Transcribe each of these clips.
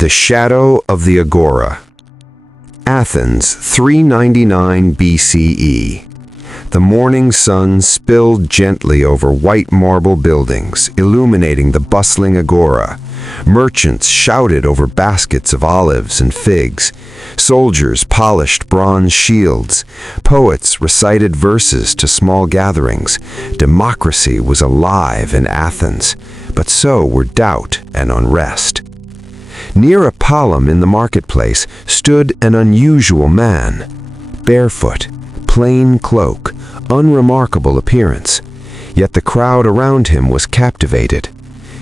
The Shadow of the Agora. Athens, 399 BCE. The morning sun spilled gently over white marble buildings, illuminating the bustling agora. Merchants shouted over baskets of olives and figs. Soldiers polished bronze shields. Poets recited verses to small gatherings. Democracy was alive in Athens, but so were doubt and unrest. Near a palm in the marketplace stood an unusual man. Barefoot, plain cloak, unremarkable appearance. Yet the crowd around him was captivated.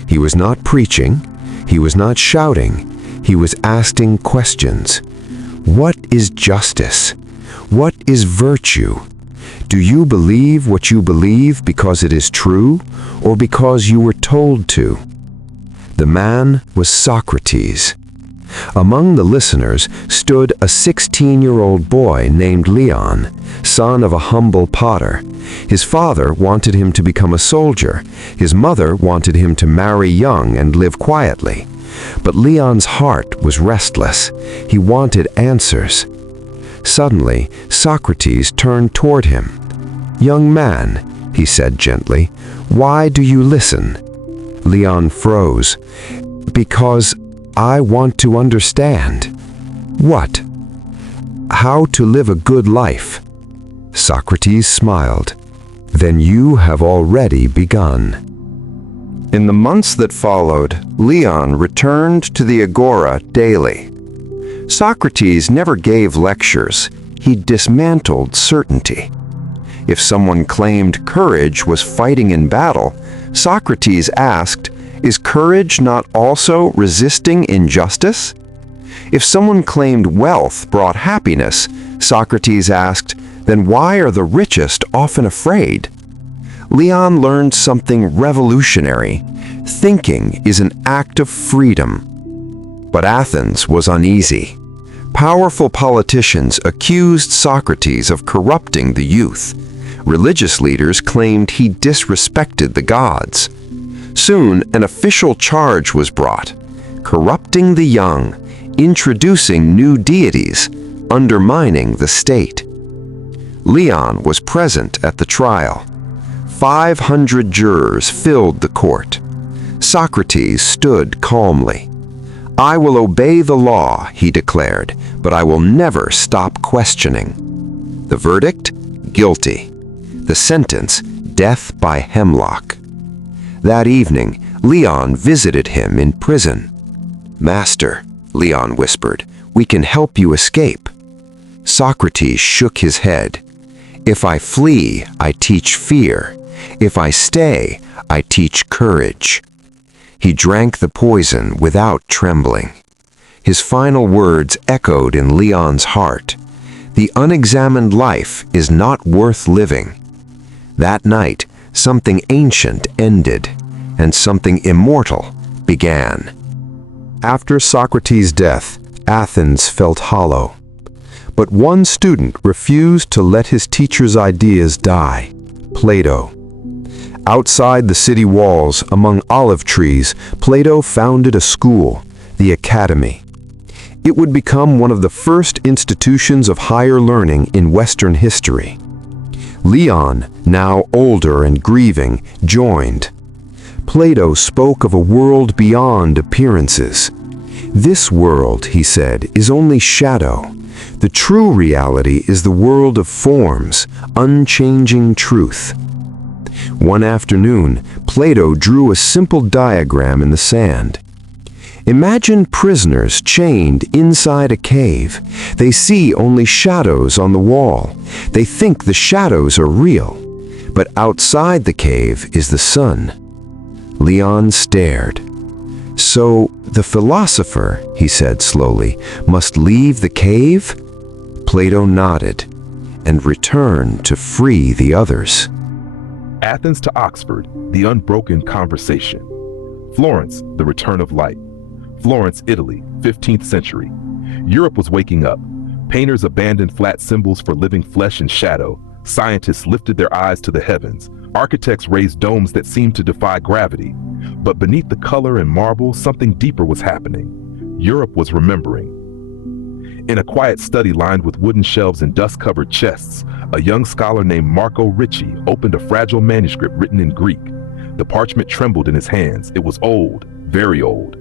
He was not preaching, he was not shouting, he was asking questions. What is justice? What is virtue? Do you believe what you believe because it is true, or because you were told to? The man was Socrates. Among the listeners stood a 16-year-old boy named Leon, son of a humble potter. His father wanted him to become a soldier. His mother wanted him to marry young and live quietly. But Leon's heart was restless. He wanted answers. Suddenly, Socrates turned toward him. "Young man," he said gently, "why do you listen?" Leon froze. "Because I want to understand." "What?" "How to live a good life." Socrates smiled. "Then you have already begun." In the months that followed, Leon returned to the agora daily. Socrates never gave lectures. He dismantled certainty. If someone claimed courage was fighting in battle, Socrates asked, "Is courage not also resisting injustice?" If someone claimed wealth brought happiness, Socrates asked, "Then why are the richest often afraid?" Leon learned something revolutionary. Thinking is an act of freedom. But Athens was uneasy. Powerful politicians accused Socrates of corrupting the youth. Religious leaders claimed he disrespected the gods. Soon, an official charge was brought: corrupting the young, introducing new deities, undermining the state. Leon was present at the trial. 500 jurors filled the court. Socrates stood calmly. "I will obey the law," he declared, "but I will never stop questioning." The verdict? Guilty. The sentence? Death by hemlock. That evening, Leon visited him in prison. "Master," Leon whispered, "we can help you escape." Socrates shook his head. "If I flee, I teach fear. If I stay, I teach courage." He drank the poison without trembling. His final words echoed in Leon's heart. The unexamined life is not worth living. That night, something ancient ended, and something immortal began. After Socrates' death, Athens felt hollow. But one student refused to let his teacher's ideas die: Plato. Outside the city walls, among olive trees, Plato founded a school, the Academy. It would become one of the first institutions of higher learning in Western history. Leon, now older and grieving, joined. Plato spoke of a world beyond appearances. "This world," he said, "is only shadow. The true reality is the world of forms, unchanging truth." One afternoon, Plato drew a simple diagram in the sand. Imagine prisoners chained inside a cave. They see only shadows on the wall. They think the shadows are real. But outside the cave is the sun. Leon stared. "So the philosopher," he said slowly, "must leave the cave?" Plato nodded and returned to free the others. Athens to Oxford, the unbroken conversation. Florence, the return of light. Florence, Italy, 15th century. Europe was waking up. Painters abandoned flat symbols for living flesh and shadow. Scientists lifted their eyes to the heavens. Architects raised domes that seemed to defy gravity. But beneath the color and marble, something deeper was happening. Europe was remembering. In a quiet study lined with wooden shelves and dust-covered chests, a young scholar named Marco Ricci opened a fragile manuscript written in Greek. The parchment trembled in his hands. It was old, very old.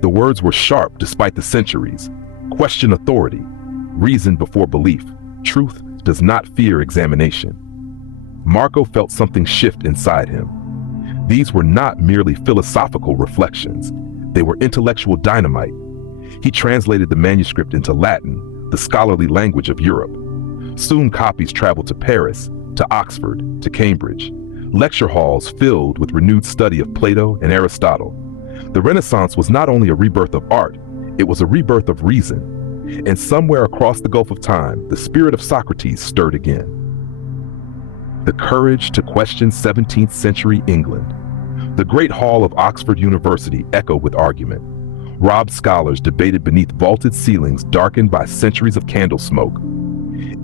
The words were sharp despite the centuries. Question authority. Reason before belief. Truth does not fear examination. Marco felt something shift inside him. These were not merely philosophical reflections. They were intellectual dynamite. He translated the manuscript into Latin, the scholarly language of Europe. Soon copies traveled to Paris, to Oxford, to Cambridge. Lecture halls filled with renewed study of Plato and Aristotle. The Renaissance was not only a rebirth of art, it was a rebirth of reason. And somewhere across the gulf of time, the spirit of Socrates stirred again. The courage to question 17th century England. The Great Hall of Oxford University echoed with argument. Robbed scholars debated beneath vaulted ceilings darkened by centuries of candle smoke.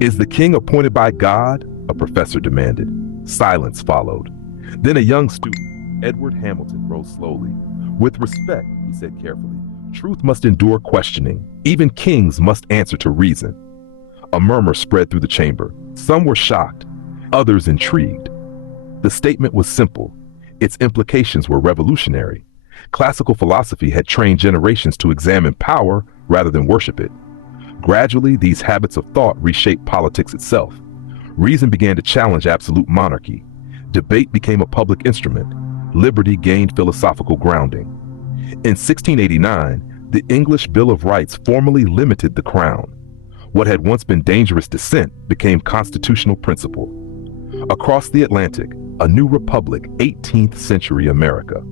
Is the king appointed by God? A professor demanded. Silence followed. Then a young student, Edward Hamilton, rose slowly. With respect, he said carefully, truth must endure questioning. Even kings must answer to reason. A murmur spread through the chamber. Some were shocked, others intrigued. The statement was simple. Its implications were revolutionary. Classical philosophy had trained generations to examine power rather than worship it. Gradually, these habits of thought reshaped politics itself. Reason began to challenge absolute monarchy. Debate became a public instrument. Liberty gained philosophical grounding. In 1689, the English Bill of Rights formally limited the crown. What had once been dangerous dissent became constitutional principle. Across the Atlantic, a new republic, 18th century America.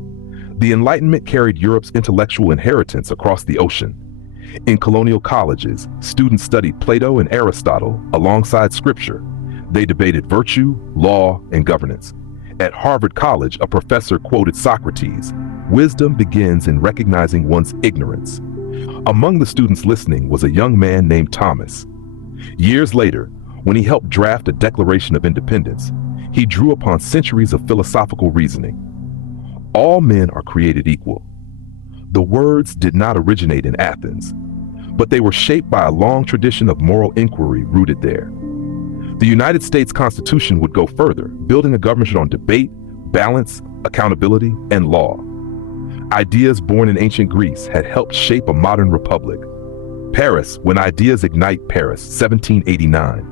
The Enlightenment carried Europe's intellectual inheritance across the ocean. In colonial colleges, students studied Plato and Aristotle alongside scripture. They debated virtue, law, and governance. At Harvard College, a professor quoted Socrates, "Wisdom begins in recognizing one's ignorance." Among the students listening was a young man named Thomas. Years later, when he helped draft a Declaration of Independence, he drew upon centuries of philosophical reasoning. All men are created equal. The words did not originate in Athens, but they were shaped by a long tradition of moral inquiry rooted there. The United States Constitution would go further, building a government on debate, balance, accountability, and law. Ideas born in ancient Greece had helped shape a modern republic. Paris, when ideas ignite Paris, 1789.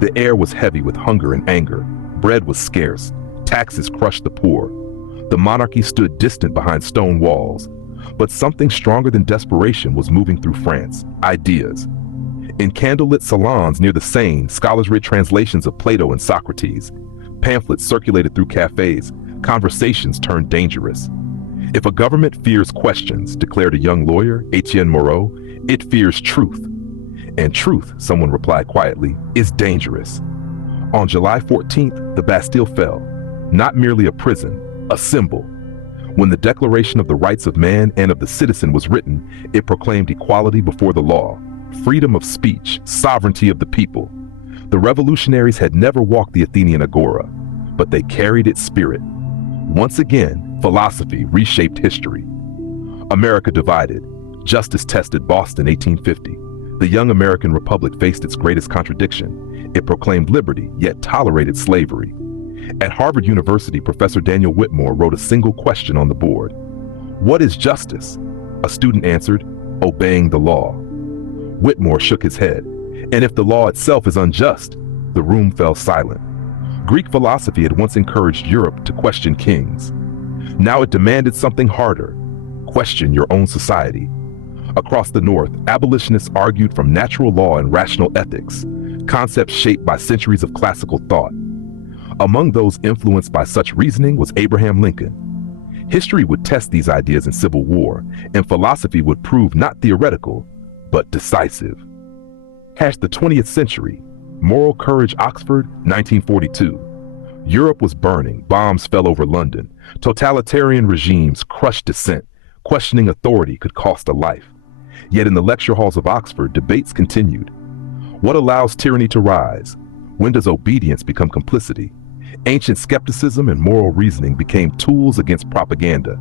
The air was heavy with hunger and anger. Bread was scarce. Taxes crushed the poor. The monarchy stood distant behind stone walls. But something stronger than desperation was moving through France: ideas. In candlelit salons near the Seine, scholars read translations of Plato and Socrates. Pamphlets circulated through cafes. Conversations turned dangerous. If a government fears questions, declared a young lawyer, Etienne Moreau, it fears truth. And truth, someone replied quietly, is dangerous. On July 14th, the Bastille fell. Not merely a prison, a symbol. When the Declaration of the Rights of Man and of the Citizen was written, it proclaimed equality before the law, freedom of speech, sovereignty of the people. The revolutionaries had never walked the Athenian agora, but they carried its spirit. Once again, philosophy reshaped history. America divided. Justice tested Boston, 1850. The young American Republic faced its greatest contradiction. It proclaimed liberty, yet tolerated slavery. At Harvard University, Professor Daniel Whitmore wrote a single question on the board. What is justice? A student answered, obeying the law. Whitmore shook his head. And if the law itself is unjust? The room fell silent. Greek philosophy had once encouraged Europe to question kings. Now it demanded something harder. Question your own society. Across the North, abolitionists argued from natural law and rational ethics, concepts shaped by centuries of classical thought. Among those influenced by such reasoning was Abraham Lincoln. History would test these ideas in civil war, and philosophy would prove not theoretical, but decisive. The 20th century. Moral Courage, Oxford, 1942. Europe was burning. Bombs fell over London. Totalitarian regimes crushed dissent. Questioning authority could cost a life. Yet in the lecture halls of Oxford, debates continued. What allows tyranny to rise? When does obedience become complicity? Ancient skepticism and moral reasoning became tools against propaganda.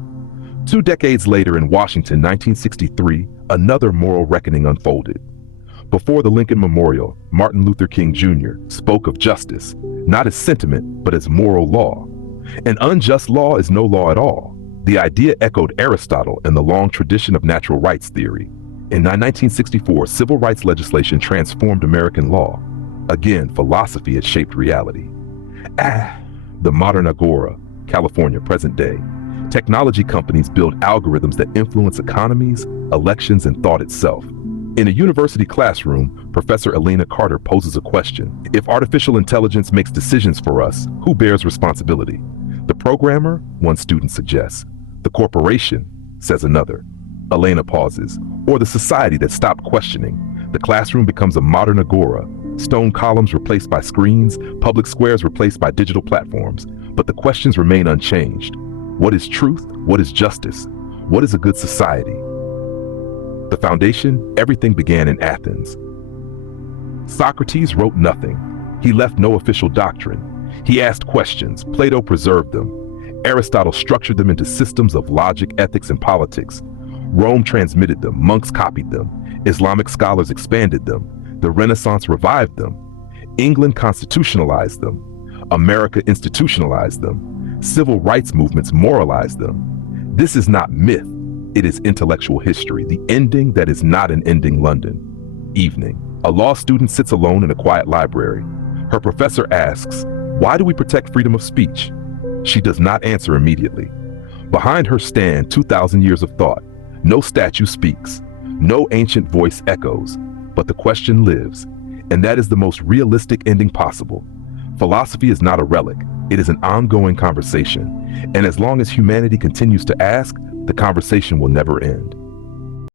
2 decades later in Washington, 1963, another moral reckoning unfolded. Before the Lincoln Memorial, Martin Luther King Jr. spoke of justice, not as sentiment, but as moral law. An unjust law is no law at all. The idea echoed Aristotle and the long tradition of natural rights theory. In 1964, civil rights legislation transformed American law. Again, philosophy had shaped reality. The modern agora, California, present day. Technology companies build algorithms that influence economies, elections, and thought itself. In a university classroom, Professor Elena Carter poses a question. If artificial intelligence makes decisions for us, who bears responsibility? The programmer, one student suggests. The corporation, says another. Elena pauses. Or the society that stopped questioning. The classroom becomes a modern agora. Stone columns replaced by screens, public squares replaced by digital platforms. But the questions remain unchanged. What is truth? What is justice? What is a good society? The foundation, everything began in Athens. Socrates wrote nothing. He left no official doctrine. He asked questions. Plato preserved them. Aristotle structured them into systems of logic, ethics, and politics. Rome transmitted them. Monks copied them. Islamic scholars expanded them. The Renaissance revived them. England constitutionalized them. America institutionalized them. Civil rights movements moralized them. This is not myth. It is intellectual history, the ending that is not an ending. London. Evening. A law student sits alone in a quiet library. Her professor asks, "Why do we protect freedom of speech?" She does not answer immediately. Behind her stand 2,000 years of thought. No statue speaks. No ancient voice echoes. But the question lives. And that is the most realistic ending possible. Philosophy is not a relic. It is an ongoing conversation. And as long as humanity continues to ask, the conversation will never end.